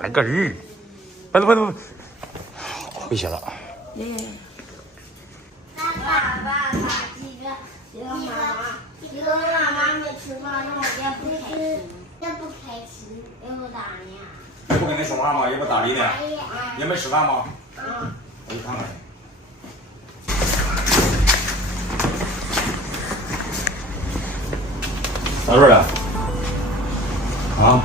妈了个日！不，回去了。爸，几个妈妈没吃饭，然后也不开心，也不搭理。也不跟你说话吗？也不搭理你，也没吃饭吗？我去看看。咋说的？啊？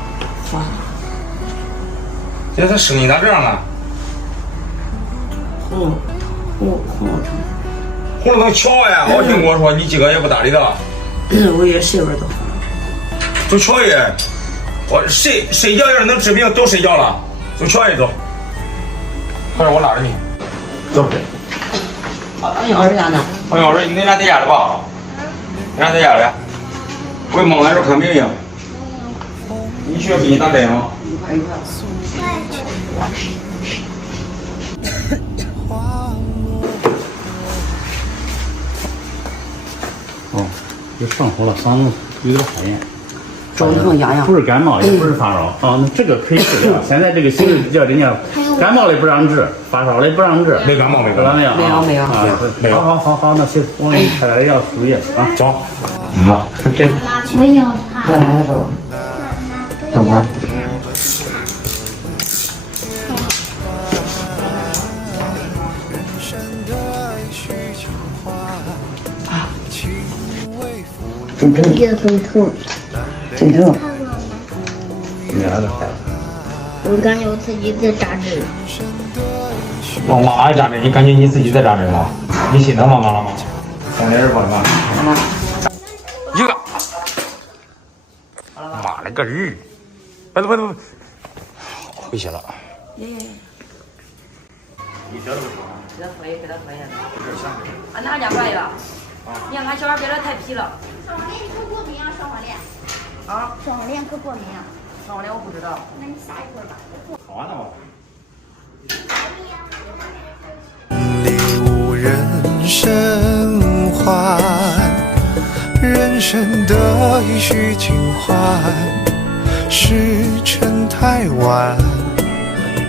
这他声音咋这样啊？红了能瞧呀！我听我说你几个也不搭理他。我也媳妇都就瞧一眼，我睡觉要是能治病都睡觉了，就瞧一走。快点，我拉着你走。俺要是啥呢？朋友说你俩在家了吧？你俩在家了？我梦来时候看病呀。你需要给你打针吗？哦，就上火了，嗓子有点发炎，肿疼痒痒，不是感冒，也不是发烧啊。那这个可以治疗。现在这个形势叫人家感冒的不让治，发烧的不让治。没感冒没知道没有？没有啊，没有。好，那行，我给你开点药输液啊。走。好，这没有他。再来一个，等会儿。也很疼，真疼。你来了。我感觉我自己在扎针。我妈也扎针，你感觉你自己在扎针了？你心疼妈妈了吗？三点过来吧。一个。妈了个日！不，回去了。你觉得不行啊？给他喝一下。俺哪家怀了？你看俺小孩变得太皮了。双黄连可过敏啊，双黄连。啊？双黄连可过敏啊。双黄连我不知道。那你下一会儿吧。好完了吧？礼物人生还，人生得意须尽欢。时辰太晚，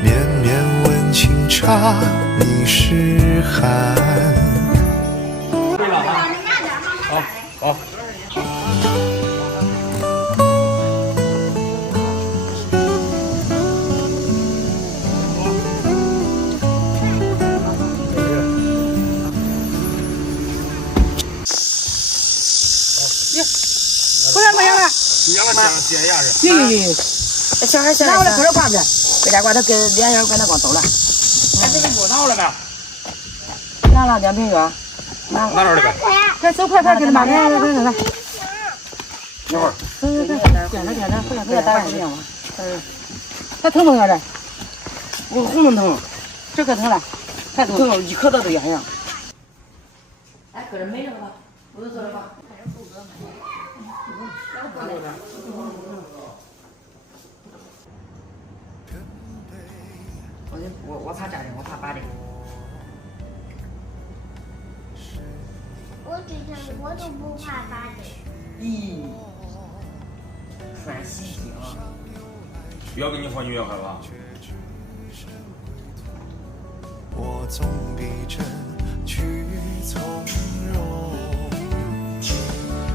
绵绵问情长，你是寒。对了啊。好。不然养了接牙是。小孩拿我的口罩挂不是？回家挂他跟脸上管他光走了。那这个摸到了没？拿了两瓶药。拿着了呗。快走快，给他妈来。一会儿。点，不要打人吗？他疼不疼这？我喉咙疼，这可疼了，太疼了，一咳嗽都痒痒。哎，搁这没了吧？不都坐了吧？我怕扎针，我怕拔针。我之前我都不怕拔针。咦，突然袭击啊！越跟你说你越害怕。我总比针去从容，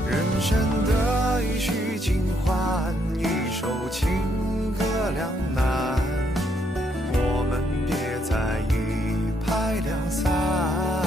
人生得意须尽欢，一首情歌两难，我们别再一拍两散。